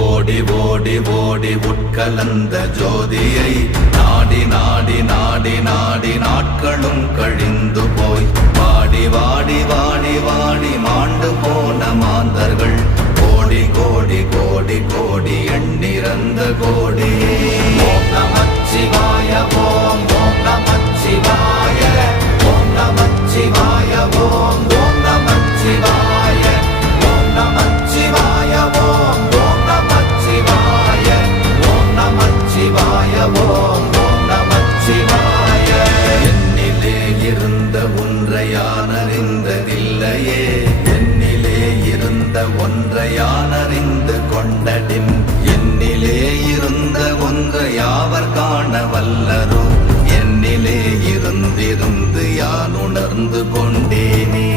ஓடி ஓடி ஓடி உட்கலந்த ஜோதியை நாடி நாடி நாடி நாடி நாட்களும் கழிந்து போய் வாடி வாடி வாடி வாடி மாண்டு போன மாந்தர்கள் கோடி கோடி கோடி கோடி எண்ணிறந்த கோடியே. ஓம் நமச்சிவாய ஓம் ஓம் நமச்சிவாய ஓம் நமச்சிவாய ஓம் ஓம் நமச்சிவாய ஓம் நமச்சிவாய ஓம் ஓம் நமச்சிவாய ஓம் நமச்சிவாய ஓம் ஓம் நமச்சிவாய. என்னிலே இருந்த ஒன்றை யான் அறிந்ததில்லையே, என்னிலே இருந்த ஒன்றை யான் அறிந்து கொண்டடின், என்னிலே இருந்த ஒன்றை யாவர் காண வல்லரோ, என்னிலே இருந்திருந்து யான் உணர்ந்து கொண்டேனே.